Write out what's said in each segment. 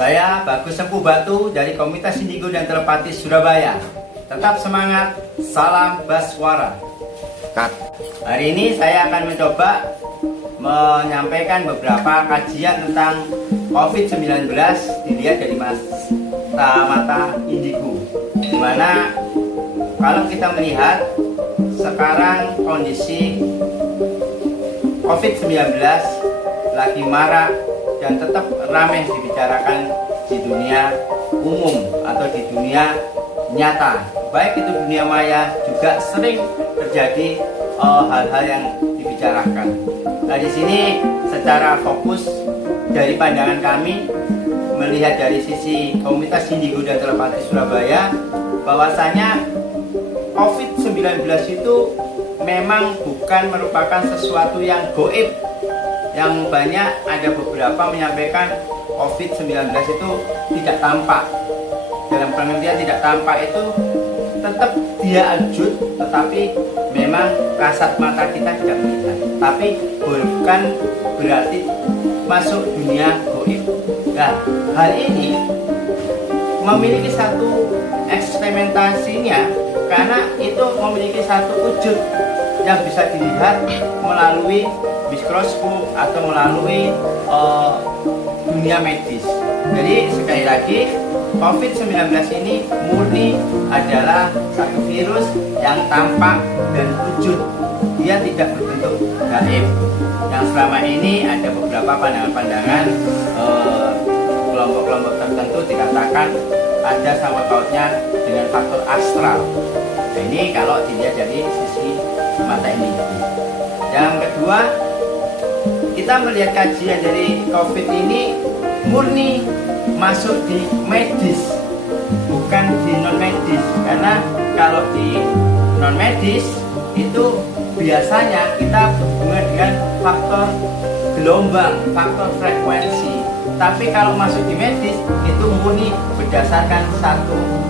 Saya Bagus Sempu Batu dari Komunitas Indigo dan Telepatis Surabaya. Tetap semangat, salam Baswara. Hari ini saya akan mencoba menyampaikan beberapa kajian tentang COVID-19 dilihat dari mata indigo. Dimana kalau kita melihat sekarang kondisi COVID-19 lagi marak dan tetap ramai dibicarakan di dunia umum atau di dunia nyata, baik itu dunia maya juga sering terjadi hal-hal yang dibicarakan. Nah, di sini secara fokus dari pandangan kami melihat dari sisi Komunitas Indigo dan Telepatis Surabaya, bahwasanya COVID-19 itu memang bukan merupakan sesuatu yang gaib. Yang banyak ada beberapa menyampaikan COVID-19 itu tidak tampak. Dalam pengertian tidak tampak itu tetap dia wujud, tetapi memang kasat mata kita tidak melihat. Tapi bukan berarti masuk dunia gaib. Nah, hal ini memiliki satu eksperimentasinya karena itu memiliki satu wujud yang bisa dilihat melalui mikroskop atau melalui dunia medis. Jadi sekali lagi, COVID-19 ini murni adalah satu virus yang tampak dan wujud. Dia tidak berbentuk gaib. Yang selama ini ada beberapa pandangan-pandangan kelompok-kelompok tertentu dikatakan ada sangkut pautnya dengan faktor astral. Nah, ini kalau dilihat dari sisi mata ini. Yang kedua, kita melihat kajian dari COVID ini murni masuk di medis, bukan di non medis. Karena kalau di non medis itu biasanya kita berhubungan dengan faktor gelombang, faktor frekuensi. Tapi kalau masuk di medis itu murni berdasarkan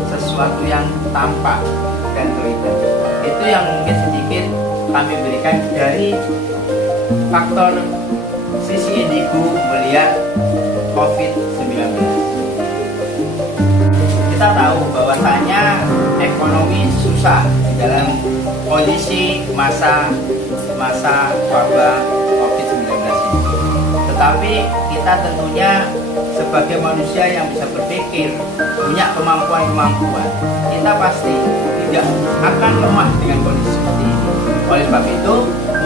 sesuatu yang tampak dan kelihatan. Itu yang mungkin sedikit kami berikan dari faktor sisi indigo melihat COVID-19. Kita tahu bahwasanya ekonomi susah dalam kondisi masa wabah COVID-19 ini. Tetapi kita tentunya sebagai manusia yang bisa berpikir, punya kemampuan, kita pasti tidak akan lemah dengan kondisi seperti ini. Oleh sebab itu,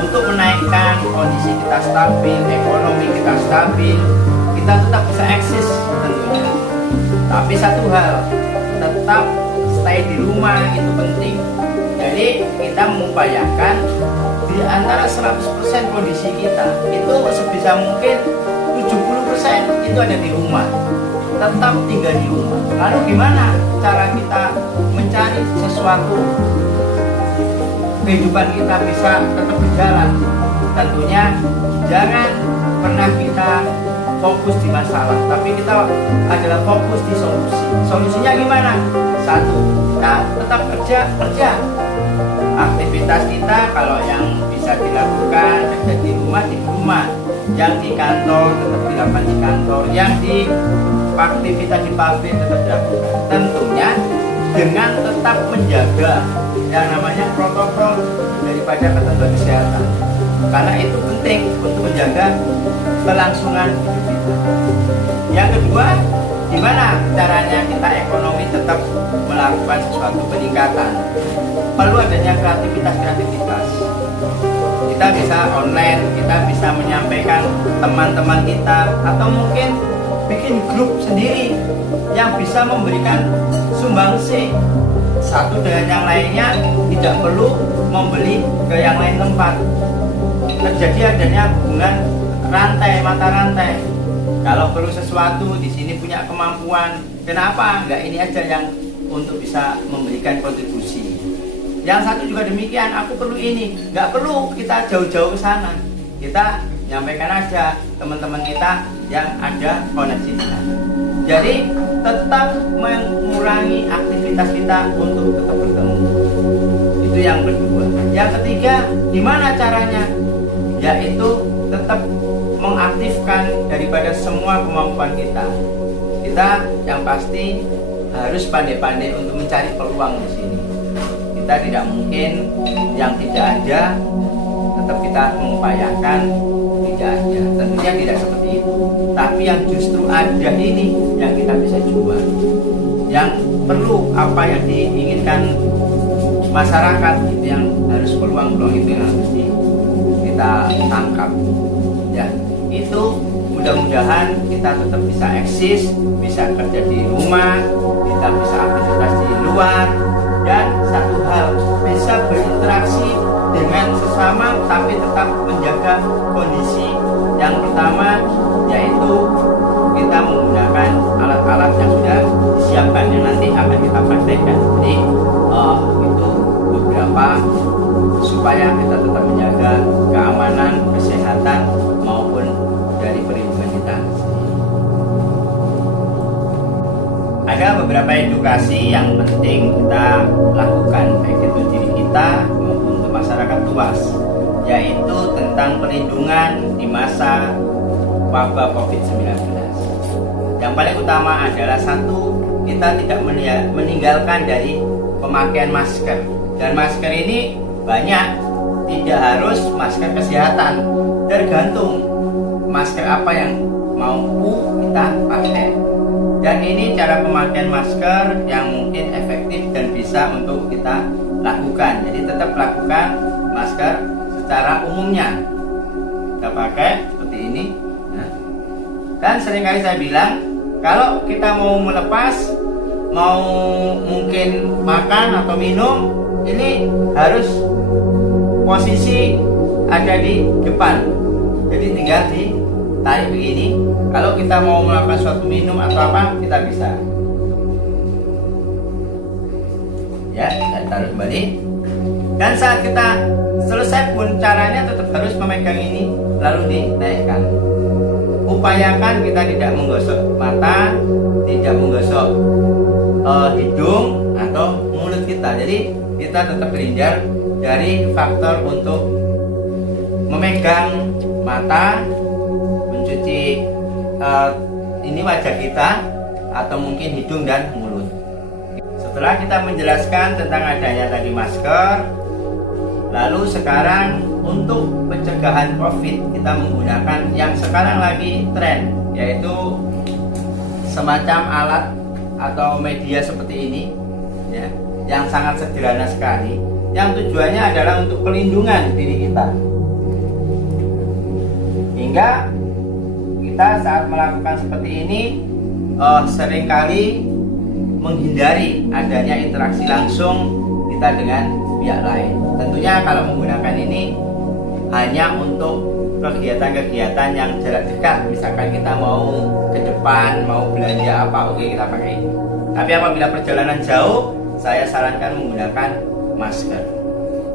untuk menaikkan kondisi kita stabil, ekonomi kita stabil, kita tetap bisa eksis tentunya. Tapi satu hal, tetap stay di rumah itu penting. Jadi kita mengupayakan di antara 100% kondisi kita itu sebisa mungkin 70% itu ada di rumah, tetap tinggal di rumah. Lalu gimana cara kita mencari sesuatu kehidupan kita bisa tetap berjalan? Tentunya jangan pernah kita fokus di masalah, tapi kita adalah fokus di solusi. Solusinya gimana? Satu, kita tetap kerja. Aktivitas kita kalau yang bisa dilakukan kerja di rumah, yang di kantor tetap dilakukan di kantor, yang di aktivitas di pabrik tetap dilakukan. Tentunya dengan tetap menjaga yang namanya protokol daripada ketentuan kesehatan, karena itu penting untuk menjaga kelangsungan hidup kita. Yang kedua, gimana caranya kita ekonomi tetap melakukan sesuatu peningkatan? Perlu adanya kreativitas. Kita bisa online, kita bisa menyampaikan teman-teman kita, atau mungkin bikin grup sendiri yang bisa memberikan sumbangsi satu dengan yang lainnya, tidak perlu membeli ke yang lain tempat. Terjadi adanya hubungan mata rantai. Kalau perlu sesuatu di sini punya kemampuan, kenapa nggak ini aja yang untuk bisa memberikan kontribusi? Yang satu juga demikian, aku perlu ini, nggak perlu kita jauh-jauh ke sana. Kita nyampaikan aja teman-teman kita yang ada koneksi di sana. Jadi tetap mengurangi aktivitas kita untuk tetap bertemu. Itu yang kedua. Yang ketiga, gimana caranya? Yaitu tetap mengaktifkan daripada semua kemampuan kita. Kita kita yang pasti harus pandai-pandai untuk mencari peluang di sini. Kita tidak mungkin yang tidak ada tetap kita mengupayakan tidak ada. Tentunya tidak seperti itu. Tapi yang justru ada ini yang kita bisa jual. Yang perlu apa yang diinginkan masyarakat itu yang harus peluang-peluang itu yang harus kita tangkap. Ya, itu mudah-mudahan kita tetap bisa eksis, bisa kerja di rumah, kita bisa aktivitas di luar, dan satu hal bisa berinteraksi dengan sesama tapi tetap menjaga kondisi. Yang pertama yaitu kita menggunakan alat-alat yang sudah disiapkan yang nanti akan kita praktekkan. Jadi itu beberapa supaya kita tetap menjaga keamanan, kesehatan maupun dari perlindungan kita. Ada beberapa edukasi yang penting kita lakukan baik itu diri kita maupun untuk masyarakat luas, yaitu tentang perlindungan di masa wabah COVID-19. Yang paling utama adalah satu, kita tidak meninggalkan dari pemakaian masker. Dan masker ini banyak, tidak harus masker kesehatan, tergantung masker apa yang mampu kita pakai. Dan ini cara pemakaian masker yang mungkin efektif dan bisa untuk kita lakukan. Jadi tetap lakukan masker secara umumnya. Kita pakai seperti ini. Nah. Dan seringkali saya bilang, kalau kita mau melepas, mau mungkin makan atau minum, ini harus posisi ada di depan. Jadi tinggal ditarik begini. Kalau kita mau melakukan suatu minum atau apa, kita bisa. Ya, saya taruh kembali. Dan saat kita selesai pun caranya tetap harus memegang ini lalu dinaikkan. Upayakan kita tidak menggosok mata, tidak menggosok hidung atau mulut kita. Jadi kita tetap terhindar dari faktor untuk memegang mata, mencuci ini wajah kita atau mungkin hidung dan mulut. Setelah kita menjelaskan tentang adanya tadi masker, lalu sekarang untuk pencegahan COVID kita menggunakan yang sekarang lagi tren, yaitu semacam alat atau media seperti ini, ya, yang sangat sederhana sekali, yang tujuannya adalah untuk pelindungan diri kita, hingga kita saat melakukan seperti ini seringkali menghindari adanya interaksi langsung kita dengan pihak lain. Tentunya kalau menggunakan ini hanya untuk kegiatan-kegiatan yang jarak dekat, misalkan kita mau ke depan, mau belanja apa, oke kita pakai ini. Tapi apabila perjalanan jauh, saya sarankan menggunakan masker.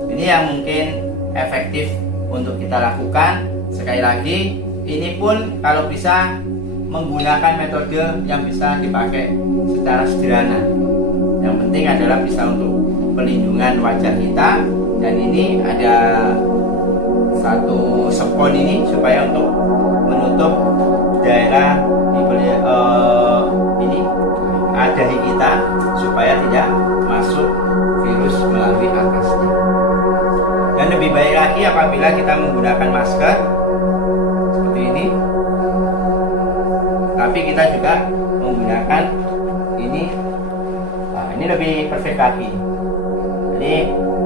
Ini yang mungkin efektif untuk kita lakukan. Sekali lagi, ini pun kalau bisa menggunakan metode yang bisa dipakai secara sederhana. Yang penting adalah bisa untuk pelindungan wajah kita, dan ini ada satu spons ini supaya untuk menutup daerah ini dahi kita supaya tidak masuk virus melalui atasnya. Dan lebih baik lagi apabila kita menggunakan masker seperti ini, tapi kita juga menggunakan ini. Nah, ini lebih perfect lagi. Jadi,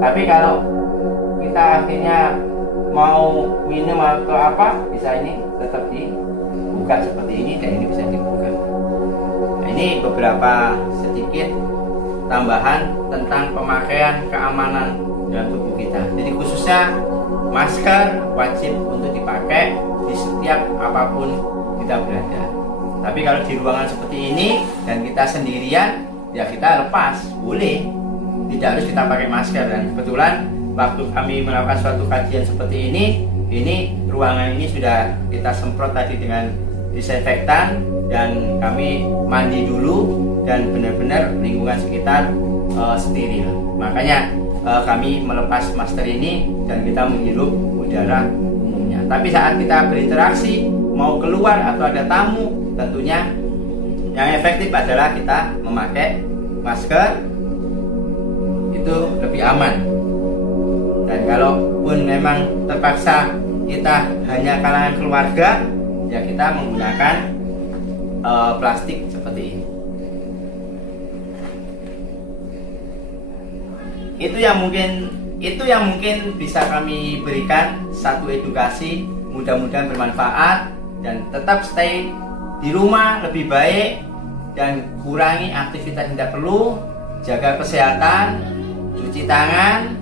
tapi kalau kita akhirnya mau minum atau apa, bisa ini tetap dibuka seperti ini, dan ini bisa dibuka. Nah, ini beberapa sedikit tambahan tentang pemakaian keamanan dalam tubuh kita. Jadi khususnya masker wajib untuk dipakai di setiap apapun kita berada. Tapi kalau di ruangan seperti ini dan kita sendirian, ya kita lepas, boleh. Tidak harus kita pakai masker. Dan kebetulan waktu kami melakukan suatu kajian seperti ini ruangan ini sudah kita semprot tadi dengan disinfektan, dan kami mandi dulu, dan benar-benar lingkungan sekitar steril. Makanya kami melepas masker ini dan kita menghirup udara umumnya. Tapi saat kita berinteraksi, mau keluar atau ada tamu, tentunya Yang efektif adalah kita memakai masker, itu lebih aman. Dan kalaupun memang terpaksa kita hanya kalangan keluarga, ya kita menggunakan plastik seperti ini. Itu yang mungkin bisa kami berikan, satu edukasi, mudah-mudahan bermanfaat, dan tetap stay di rumah lebih baik dan kurangi aktivitas yang tidak perlu, jaga kesehatan, cuci tangan,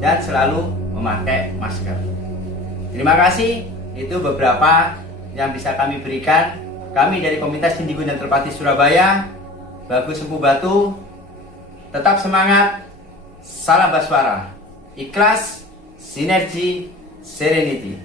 dan selalu memakai masker. Terima kasih, itu beberapa yang bisa kami berikan. Kami dari Komunitas Indigo dan Terpati Surabaya, Bagus Empu Batu, tetap semangat, salam Baswara, ikhlas, sinergi, serenity.